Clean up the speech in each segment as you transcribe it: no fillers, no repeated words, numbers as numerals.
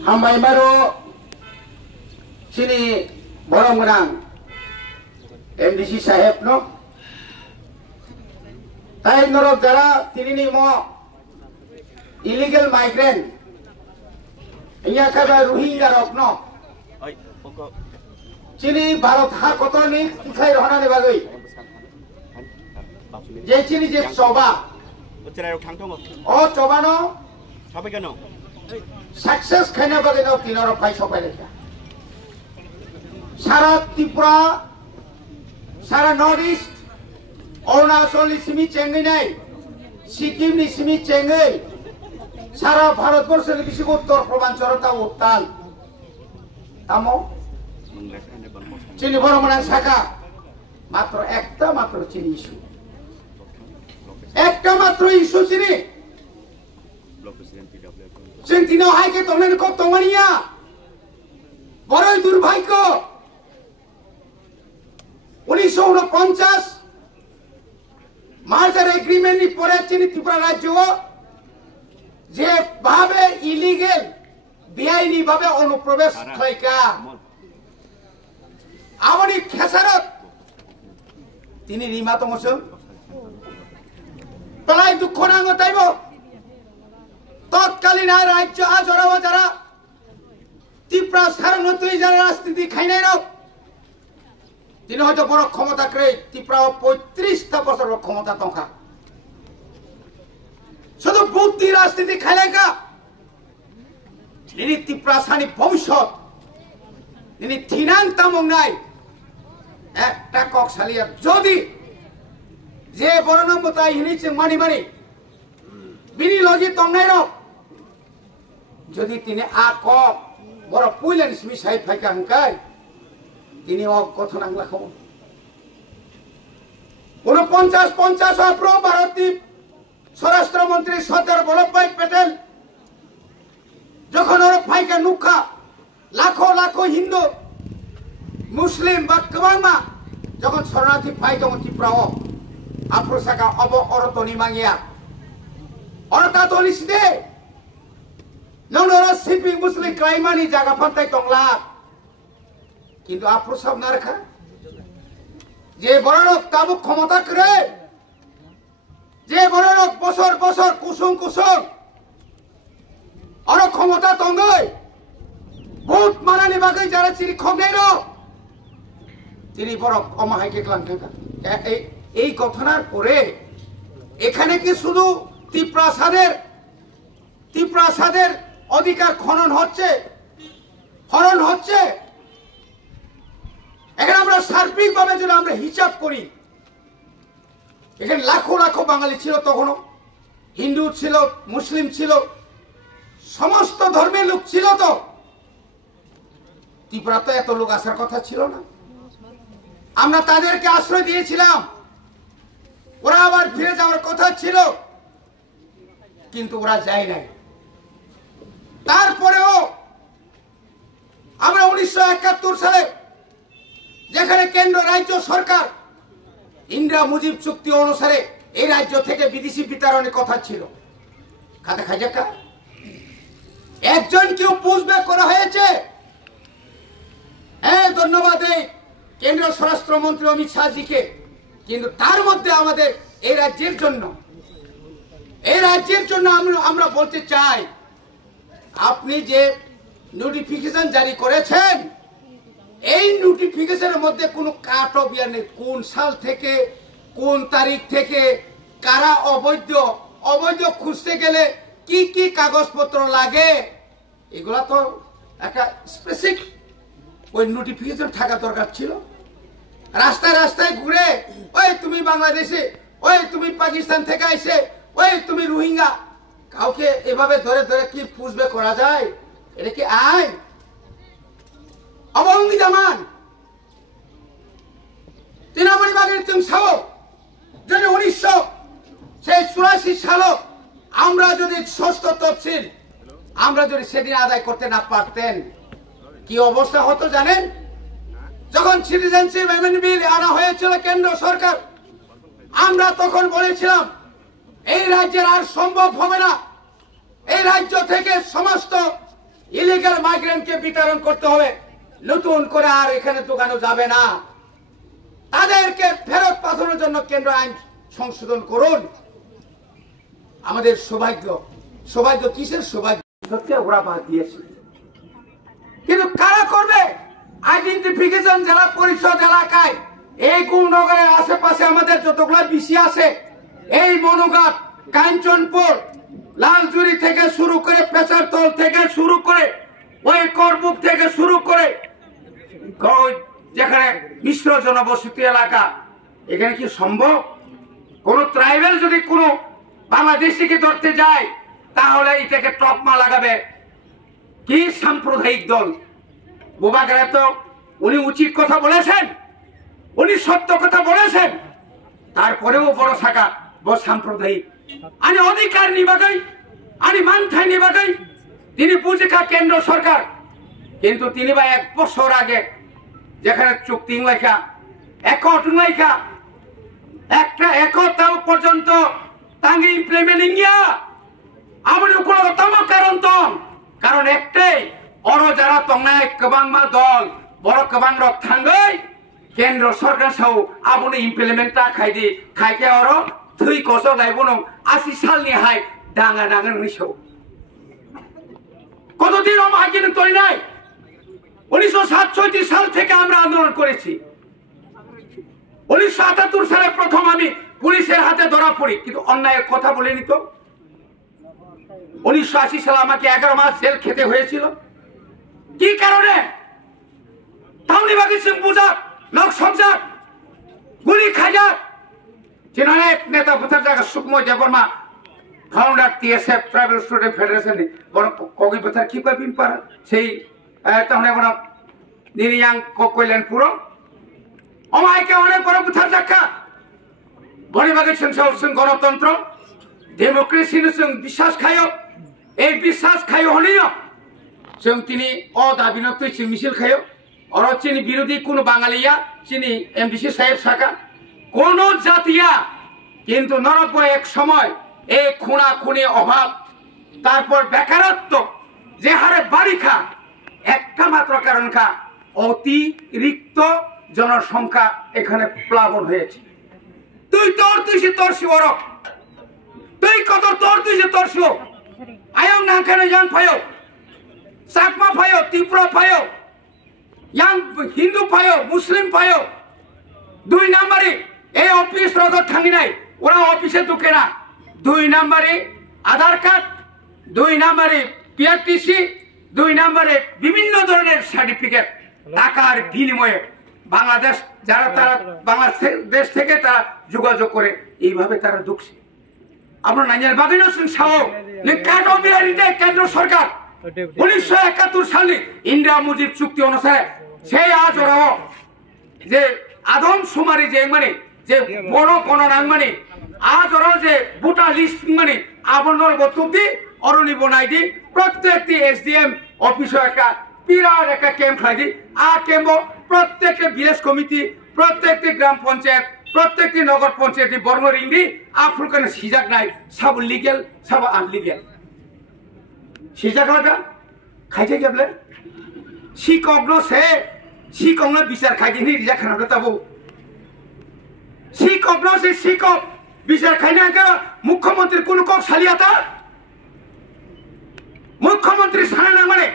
हामबाय बारो सिनी बरम गोनां एमडीसी साहेब नो ताई नरक जरा तिनी मो इलीगल माइग्रेंट इया का रोहिंग्या रक नो चिनी भारत हा कतनी कुथाय रहनानि बागै जे चिनी जे चबा ओ चबानो सक्सेस खाने बागै नो तिनर फाइ सपाय लेखा सारा त्रिपुरा सारा नॉर्थ ईस्ट अरुणाचल सिमी चेंगै नाय सिक्किम नि सिमी चेंगै सारा भारतवर्ष नि बिसि उत्तर पूर्वांचल ता उत्ताल तामो चिनी बरमना शाखा मात्र एकटा मात्र चिनी इशू एकटा मात्र इशू चिनी जों दिनाव हायके तंनानै को तंगानिया बड़ई दुर्भाग्य 1949 मार्चार एग्रीमेंट नि परे चिनी त्रिपुरा राज्य जे भावे इलीगल बेआईनी भावे अनुप्रवेश खालायका आबनि खेसारत तिनी रिमा तंगसों पलाय दुख नांगो ताइबो तत्कालीन राज्य आजरावा जारा त्रिपुरा सारनतुई जारा राजनीति खाइनाय रक তিনি হয়তো বড় ক্ষমতা করে ত্রিপুরা 35টা বছর ক্ষমতা তংখা শুধু বুদ্ধি রাজনীতি খাইলেকা তিনি ত্রিপুরা সানি ভবিষ্যৎ তিনি থিনাং তামং নাই একটা ককশালিয়া যদি যে বড় নম্বতা হিনিছে মানি মানি বিনি লজি তংনাই রক যদি তিনি আক বড় পুইলেন স্মি সাইড ফাইকা হংকাই তিনি কথা নাংলা খবর 49 অপ্রো ভারতীয় স্বরাষ্ট্রমন্ত্রী সর্দার বল্লভভাই প্যাটেল যখন ওর ফাইকা নুখা লাখো লাখো হিন্দু মুসলিম বা গোबांमा যখন শরণার্থী ফাই দङ ত্রিপুরাও আফ্রোসাকা অব অরতনি মাঙ্গিয়া অরতা তলিসদে নংরা সিপিং মুসলিম ক্রাইমানি জায়গা ফান্তাই দংলা কিন্তু আফ্রোসাব না রাখা যে বড় লোক তাবু ক্ষমতা করে যে বড় লোক বছর বছর কুসুম কুসুম আর ক্ষমতা তঙ্গই ভোট মানানি বাগৈ যারা চিরি খগনাই র তিনি বড় অমাহাইকে ক্লান্তা এই ঘটনার পরে এখানে কি শুধু ত্রিপ্রাসাদের অধিকার খনন হচ্ছে হরণ হচ্ছে এখানে আমরা সার্বিক ভাবে যদি আমরা হিসাব করি এখানে লাখো লাখো বাঙালি ছিল তখনও হিন্দু ছিল মুসলিম ছিল সমস্ত ধর্মের লোক ছিল তো ত্রিপুরা তো এত লোক আসার কথা ছিল না আমরা তাদেরকে আশ্রয় দিয়েছিলাম ওরা আবার ফিরে যাওয়ার কথা ছিল কিন্তু ওরা যায় নাই তারপরেও আমরা 1971 সালে যেখানে কেন্দ্র রাজ্য সরকার ইন্দিরা মুজিব চুক্তি অনুসারে এই রাজ্য থেকে বিদেশি বিতরণের কথা ছিল খাতা খাজাকা একজন কেউ পুষব্যাক করা হয়েছে হ্যাঁ ধন্যবাদ কেন্দ্র স্বরাষ্ট্রমন্ত্রী অমিত শাহজিকে কিন্তু তার মধ্যে আমাদের এই রাজ্যের জন্য আমরা বলতে চাই আপনি যে নোটিফিকেশন জারি করেছেন এই নোটিফিকেশনের মধ্যে কোনো কাট অফ ইয়ার নেই কোন সাল থেকে কোন তারিখ থেকে কারা অবৈধ খুঁজতে গেলে কি কি কাগজপত্র লাগে এগুলা তো একটা স্পেসিফিক ওই নোটিফিকেশন থাকা দরকার ছিল রাস্তায় রাস্তায় ঘুরে ওই তুমি বাংলাদেশে ওই তুমি পাকিস্তান থেকে আইছে ওই তুমি রোহিঙ্গা কাউকে এভাবে ধরে ধরে কি পুষবে করা যায় এটা কি আইন অবলম্বী জামান তৃণমূল বাগের তুমি সাও যদি 1984 সাল আমরা যদি ষষ্ঠ তফসিল আমরা যদি সেদিন আদায় করতে না পারতেন কি অবস্থা হতো জানেন যখন সিটিজেনশিপ অ্যামেন্ডমেন্ট বিল আনা হয়েছিল কেন্দ্র সরকার আমরা তখন বলেছিলাম এই রাজ্যের আর সম্ভব হবে না এই রাজ্য থেকে সমস্ত ইলিগাল মাইগ্রেন্টকে বিতরণ করতে হবে, নতুন করে আর এখানে দোকানো যাবে না। তাদেরকে ফেরত পাঠানোর জন্য কেন্দ্র আইন সংশোধন করুন। আমাদের সৌভাগ্য, সৌভাগ্য কিসের সৌভাগ্য? সত্যি ওরা বাদ দিয়েছে, কিন্তু কারা করবে? আইডেন্টিফিকেশন জেলা পরিষদ এলাকায়, এই গুলনগরের আশেপাশে আমাদের যতগুলো বিসি আছে, এই মনুঘাট, কাঞ্চনপুর, লালজুরি থেকে শুরু করে, পেশারতল থেকে শুরু করে, ওই করবুক থেকে শুরু করে, যেখানে মিশ্র জনবসতি এলাকা, এখানে কি সম্ভব? কোন ট্রাইবেল যদি কোনো বাংলাদেশিকে ধরতে যায়, তাহলে এটাকে টপমা লাগাবে কি সাম্প্রদায়িক দল। বোবাগেরা তো উনি উচিত কথা বলেছেন, উনি সত্য কথা বলেছেন, তারপরেও বড় শাখা বড় সাম্প্রদায়িক। আমি অধিকার নিবাগাই, আমি মানথাই নিবাগাই, তিনি বুঝে খা কেন্দ্র সরকার। কিন্তু তিনি বা 1 বছর আগে যেখানে চুক্তি লেখা, একট লেখা, একটা একতাও পর্যন্ত তাঙ্গে ইমপ্লিমেন্টিং ইয়া আমার কোনো তম কারণ একটাই, অর যারা তংনায় কবাংমা দল বড় কবাং রক থাঙ্গই কেন্দ্র সরকার সাউ আবনে ইমপ্লিমেন্টটা খাইদি খাইকে অর থুই কস লাইবনো 80 সালনি হাই ডাঙা ডাঙা নিছো কতদিন আমাকে তৈরি নাই। 1967 সাল থেকে আমরা আন্দোলন করেছি। 1978 সালে প্রথম আমি পুলিশের হাতে ধরা পড়ি, কিন্তু অন্যায়ের কথা বলিনি তো। 1980 সালে আমাকে 11 মাস জেল খেতে হয়েছিল। কি কারণে? তামলিবাগী সিং বুজাক, লোক সবজাক, গুলি খাজাক, जिन्होंने नेता भूतर जाकर Sukhmay Debbarma founder TSF tribal student federation कगी भूतर की पिन पर से तमने बना निरियांग कोइलेन पुरो अमाय के अनेक बड़ भूतर जाका बड़ी बागे संसार गणतंत्र डेमोक्रेसी विश्वास खायो ए विश्वास खायो हनियो जों तिनी अदाबिनो तुइसि मिছিল खायो और चिनी विरोधी कोनो बांगालिया चिनी एमडीसी साहेब शाखा কোনো জাতিয়া কিন্তু ৯০ এক সময় এই খুনাখুনি অভাব তারপর বেকারত্ব যে হারে বাড়িখা একটা মাত্র কারণ খা অতিরিক্ত জনসংখ্যা এখানে প্লাবন হয়েছে। তুই তোর শিবরক তুই কত তোর শিব আয়ং নাখানে জান ফায়ো চাকমা ফায়ো ত্রিপুরা ফায়ো ইয়াং হিন্দু ফায়ো মুসলিম ফায়ো 2 নম্বরে এই অফিস রগত থাকি নাই ওরা অফিসে ঢুকে না। 2 নম্বরে আধার কার্ড, 2 নম্বরে পিআরটিসি, 2 নম্বরে বিভিন্ন ধরনের সার্টিফিকেট টাকার বিনিময়ে বাংলাদেশ যারা তারা বাংলাদেশ থেকে তারা যোগাযোগ করে এইভাবে তারা ঢুকছে। আপনার নাইজার বাগিনা সিং সাও কাটো বিহারিতে কেন্দ্র সরকার 1971 সালে ইন্দিরা মুজিব চুক্তি অনুসারে সেই আজ ওরা যে আদম সুমারি যে মানে যে বড় গণনাং মানে আজ ওরা যে ভোটার লিস্ট মানে আবরণের বতুবদি অরণি বনাইদি প্রত্যেকটি এসডিএম অফিসে একটা বিরাট একটা ক্যাম্প খাইদি আ ক্যাম্প প্রত্যেকটি ভিলেজ কমিটি প্রত্যেকটি গ্রাম পঞ্চায়েত প্রত্যেকটি নগর পঞ্চায়েত বর্মর ইংরি আফ্রিকান সিজাক নাই সব লিগেল সব আনলিগেল সিজাক লাগা খাইতে গেবলে শিকগ্ন সে শিকগ্ন বিচার খাইদিনি রিজা খানাবলে তাবো শিকক সে শিকক বিচার খাইনা মুখ্যমন্ত্রী কোন কক সালিয়াতা মুখ্যমন্ত্রী সানা মানে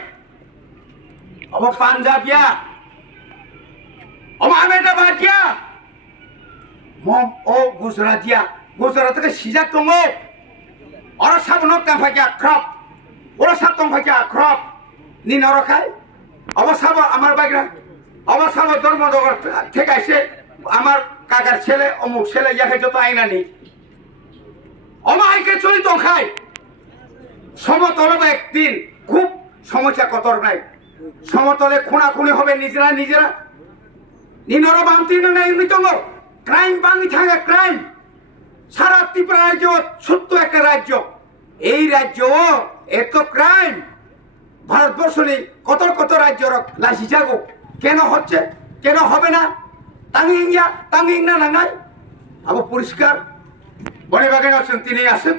অব পাঞ্জাবিয়া অব আহমেদাবাদিয়া মম ও গুজরাটিয়া গুজরাট থেকে সিজাক দङ ওরা সাবনক তাফাকিয়া ক্রপ ওরা সাতং ফাকিয়া ক্রপ নি নরখাই অবসাব আমার বাইরা অবসাব ধর্মনগর থেকে এসে আমার কাকার ছেলে অমুক ছেলে ইয়াকে যত আইনা নেই অমাইকে চলিত খায় সমতল একদিন খুব সমস্যা কতর নাই সমতলে খুনাখুনি হবে নিজেরা নিনর বামতি নাই মিতঙ্গ ক্রাইম বাঙি থাকে ক্রাইম সারা ত্রিপুরা রাজ্য ছোট্ট একটা রাজ্য এই রাজ্য এত ক্রাইম ভারতবর্ষ নেই কত রাজ্য লাসি যাগো কেন হচ্ছে কেন হবে না তাঙ্গিং না নাঙাই আবার পরিষ্কার বনে বাগানে আছেন তিনি আসেন